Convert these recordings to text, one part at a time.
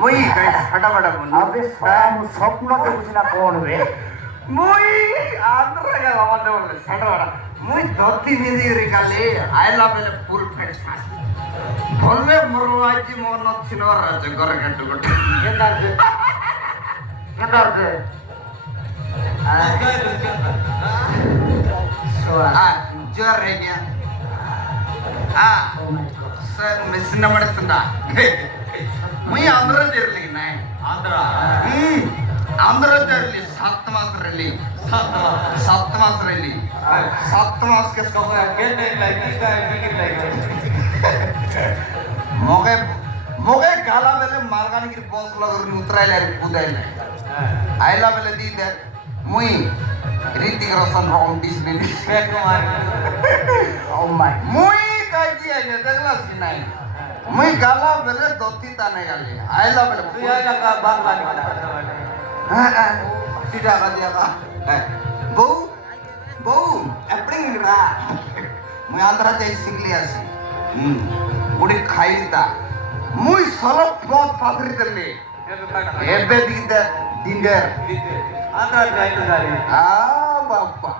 मुई फटाफट अबे सारा मु स्वप्न देखुछि ना कोन रे মুই আন্ধ্রা গেল আমার বলে সেটা মুই ধরতি মিলি রিকালে আইলা বলে ফুল ফেড সাস বলবে মরওয়াজি মন ছিল রাজ করে গটু গটু কেদারছে ಜೋರ ಮಿಸ್ಸಿನ ಮಾಡಿಸ್ತಾ ಮುಯ್ ಆಂಧ್ರದ ಇರ್ಲಿ ನಾಯ್ ಆಂಧ್ರದ ಇರ್ಲಿ 7 ಮಾಸರಲ್ಲಿ 7 ಮಾಸರಲ್ಲಿ 7 ಮಾಸಕ್ಕೆ ಮೊಗೆ ಮೊಗೆ ಕಾಲ ಮೇಲೆ ಮಾರ್ಗಾನಿಗೆ ಬಸ್ ಲಗರ್ ಉತ್ತರಾಯಿಲ್ಲ ಕೂದಾಯಿಲ್ಲ ಆಯ್ಲ ಮೇಲೆ ದೀದೆ ಮುಯ್ ঋতিক রোশন রকম ডিসপ্লিন ও মাই মুই কাই দি আইলে দেখলাস কি নাই মুই গালা বেলে দতি তানে গালে আইলা বেলে তুই আইলা কা বাদ বানি হ্যাঁ তিটা কা দিয়া কা বউ বউ এপ্রিং রা মুই আন্ধ্রা যাই শিখলি আসি গুড়ি খাইতা মুই সলপ পথ পাথরি দেলি এবে দিতে দিনের আন্ধ্রা যাইতে যাই বাপ্পা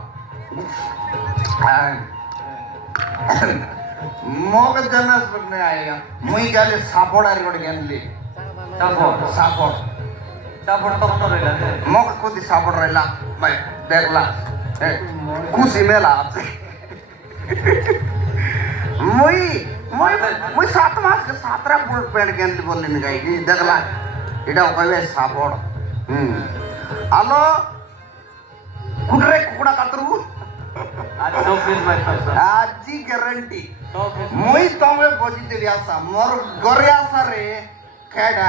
মগ জানাস বলনে আয়েগা মুই গালে সাপড় আর গড় গেনলি সাপড় তখন রইলা মগ কোদি সাপড় রইলা ভাই দেখলা খুশি মেলা মুই মুই মুই 7 মাস 7টা ফুল পেড় গেনলি বললি নি গাই দেখলা এটা কইবে সাপড় আলো कुठरे कुकडा कातरू आजी ग्यारंटी मुई तमे बजी देली आसा मोर गरे आसा रे खेडा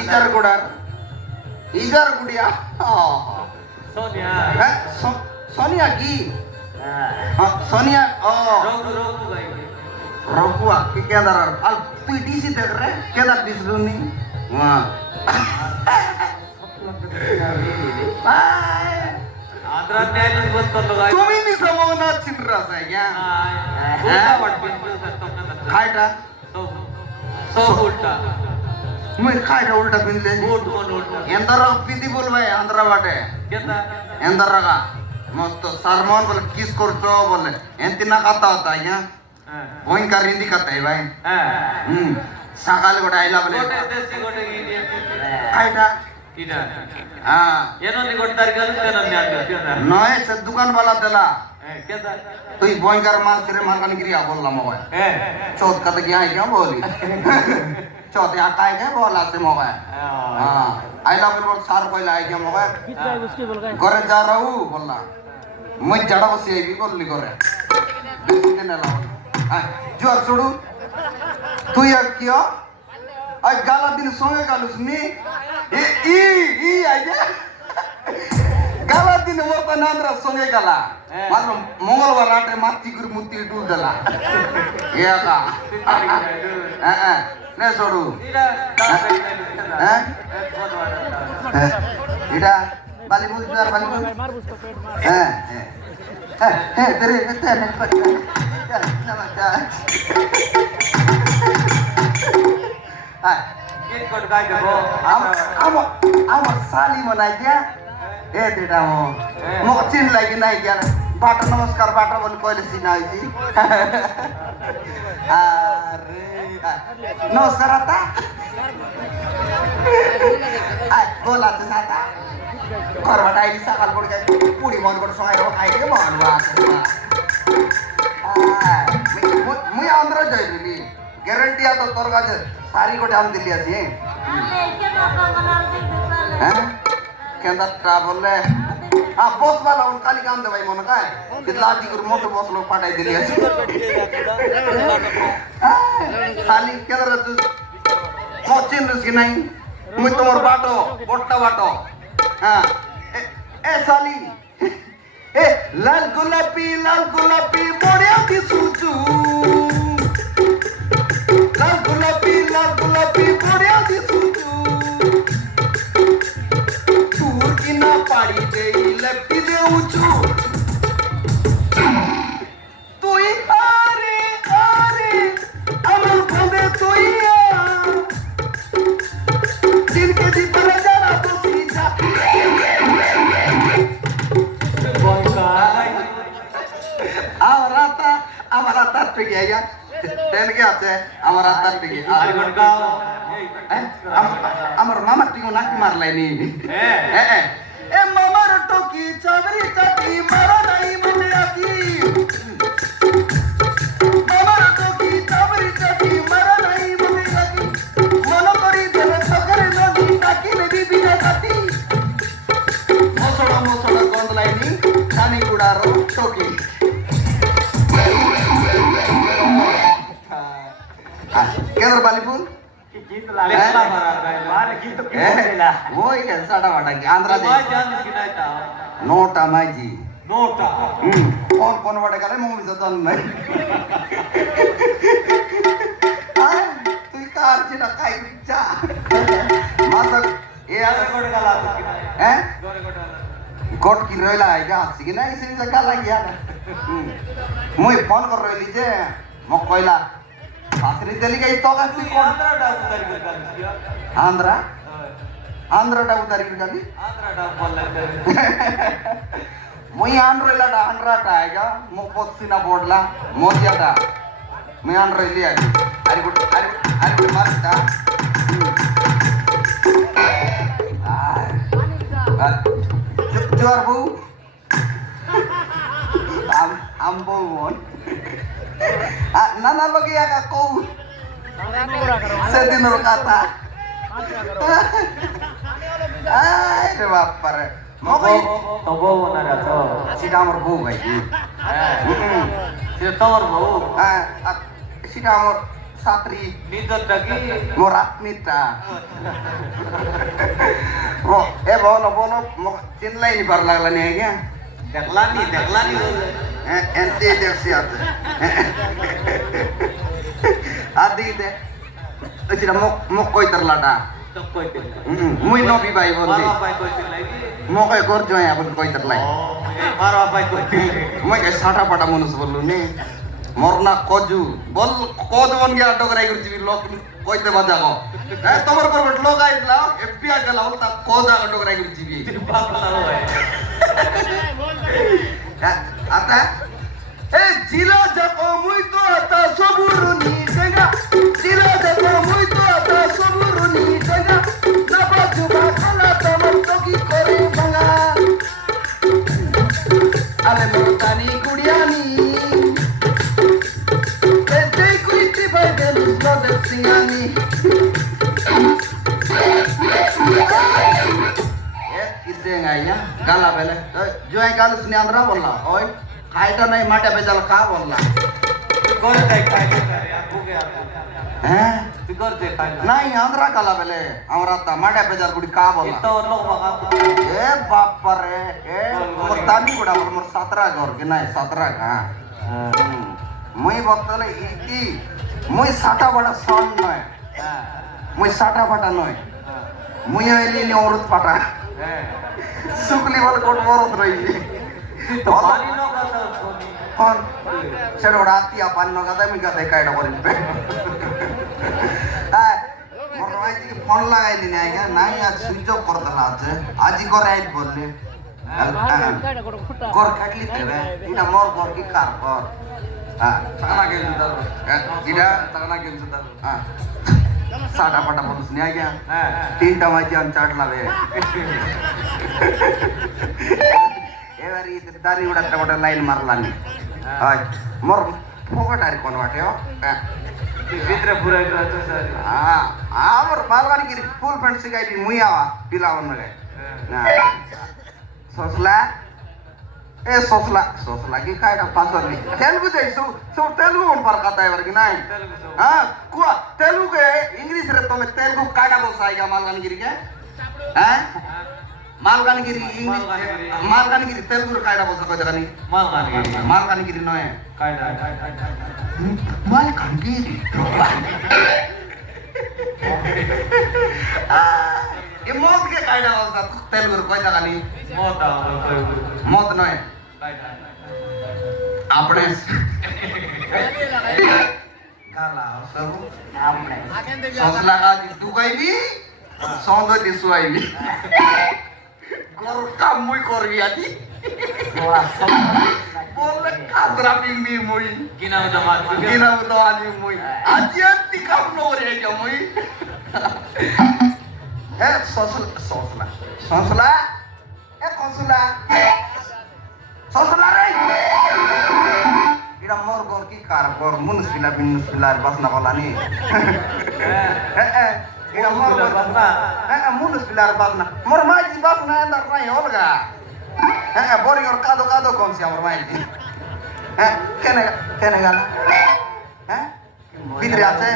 इधर गुडिया सोनिया सोनिया की सोनिया रघुआ की केदार अल पीटीसी देख रे केदार दिसलुनी हां तुम्ही मी समोना चिन्रास आहे या खायटा मी खायटा उलटा पिनले ಎಂದರ ಪಿದಿ बोलवाय आंध्रा वाटे ಎಂದರ का मस्त सारमोन बोले किस करतो बोले ಎಂತಿನ खाता होता या कोइन का रिंदी खाता है भाई सकाल गोटा आइला बोले खायटा नय से दुकान वाला देला तुई भयंकर माल तेरे मालकान गिरिया बोलला मोबाइल चौथ का गया है क्या बोली चौथ यहाँ काय क्या बोला से मोबाइल हाँ आइला बोल सार पहले आए क्या मोबाइल घरे जा रहा हूँ बोलना मैं जड़ा बसी आई भी बोलली घरे जोर छोड़ू तू यार क्यों आज गाला दिन सोंगे गालूस नी ई आइजे गाला दिन वो तो नांद्रा सोंगे गाला मात्र मंगलवार राटे माती गुरु मुत्ती डूल दला ये का ने छोड़ू इड़ा बालीवुड यार बालीवुड तेरे तेरे नमस्कार আমার সালি মনাই দিয়া এ দিটা মোক চিন লাগি নাই দিয়া বাটা নমস্কার বাটা বলে কইলে চিনা হইছি আরে নমস্কার আতা আই বলা তো সাতা করবাটা আই সকাল পড়ে যায় পুরি মন করে সঙ্গে রো খাই কে মারবা মুই আন্ধ্রা যাইলি গ্যারান্টি আতো তোর কাছে सारी को डाल दिली आसी हैं केंदा टा बोले हां बॉस वाला उन खाली काम दे भाई मन का कितना जी को मोटो बॉस लोग पाटाई दिली आसी खाली केदर तू मोचिन रस नहीं मुई तोर बाटो बोट्टा बाटो हां ए साली ए लाल गुलाबी मोड़िया की सूचू लाल गुलाबी मोड़िया की सूचू दूर की ना पाड़ी दे लपटी दे ऊंचू तू ही आरे अमल भंदे तू ही जिनके जी पर जाना तो सीधा টিকে আইয়া তেন কে আছে আমার আত্মার টিকে আমার মামার টিকে নাকি মারলাইনি এ মামার টকি চাবরি চাটি মারা নাই মনে আছি মামার টকি চাবরি চাটি মারা নাই মনে আছি মন করি দেবে সকারে নদী নাকি নেবি বিনা কাটি মসড়া মসড়া গন্ধ লাইনি খানি গুড়ারো টকি কেদার বালিপুর ওই সাটা বাটা আন্ধ্রা নোটা মাইজি নোটা কোন বাটা গেলে মুভি তো নাই তুই কার যেটা খাই চা মাসক এ আর করে গলা হ্যাঁ গোট কি রইলা আইগা আছে কি নাই সেই জায়গা লাগিয়া মুই ফোন কর রইলি যে মক কইলা পাত্রি দেলি গই তো কাছি কোন আন্ধ্রা আন্ধ্রাটা উতারি গালি আন্ধ্রাটা বললা মুই আন্ধ্রাটা আন্ধ্রাটা আইগা মুক পছিনা বড়লা মোজিয়াটা মুই আন্ধ্রাইলি আরি গুড মারতা জোর বউ am bawon nana lagi aga kau sedinur kata ay re bapare mokai tobo nara to sida amar bau gai sida tomar bau sida amar satri nidot dagi morat mita bono chinlai ni barlagla ni ya deklani ente desiat adi de sida mok koi terlada mui no bi bai bondi mokai gor joy abon koi terlai maro bai koi moi ke sata pata manus bollu ne morna koju bol kod bon gya dogarai gurji lok koite baja ko tomar kor bot lok ai lao fbi gala ta koda dogarai gurji bi आता ए जिला जको मुई तो आता सबुरुनी सेगा जिला जको मुई तो आता सबुरुनी सेगा नबा जुबा खाला तमन तो की करे भंगा आले मोतानी कुड़ियानी ते कुइती बाइदे लुसो दसियानी ya gala bele jo ai galu sini andra bolla oi khaita nai mate bejal kha bolla gor dai khaita yaar ho gaya tu gor de khaita nai andra gala bele amra ta mate bejal gudi kha bolla to log baga e bap re e mor tani guda mor 17 gor ke nai 17 ka moi bottale iti moi sata bada son noy moi sata bada noy moi eli ni orut pata सुकली वाले coat मोरत रही तो पानी no गाता कौन चलो राती आ पानी नो गाता मी गाता कायडा बोलिन पे मोर भाई की फोन लगाई दिने आएगा नाही आज स्विच ऑफ कर दला आज ही करे आई बोलले कर काटली तेरे इना मोर कर की कार कर takana ke juta tidak takana ke juta साटा पाटा बोलस नहीं आ गया तीन टमाची हम चाट लावे एवरी दानी उड़ा टमाटर लाइन मारला नहीं आज मोर फोकट आरी कौन बाटे हो भीतर पूरा तो सर मोर बालवानी की फुल फ्रेंड सिखाई भी मुई आवा पिलावन में गए ना सोचला ए सोचला की काय का पासवर नहीं तेलुगु जैसु सो तेलुगु उन पर कथा है वर्गी नहीं हां कुआ तेलुगु के इंग्लिश रे तो में तेलुगु काडा बोसाइगा मालगानगिरी के हैं मालगानगिरी इंग्लिश मालगानगिरी तेलुगु रे काडा बोसा को जगनी मालगानगिरी नो है काडा मालगानगिरी ये मौत के काडा बोसा तेलुगु रे कोई जगनी मौत नो है આપણે ગાલા સૌ આપણે સોસલા ગાજી દુકાઈવી સોંદો દિસવાઈવી ગોર કામ મુઈ કરવી આતી Boleh kadra bimbi mui. Ginaw daw nga. Ginaw to ani mui. Ajian tikam no re ja mui. Sosla. Konsula. Sosla re. Ira mor gor ki kar gor munus bila pas na kola ni. Ira mor gor pas na. Munus bila pas na. Mor maji pas na andar na olga. Bori or kado kon si amor maji. Kena gala. Vidri আছে?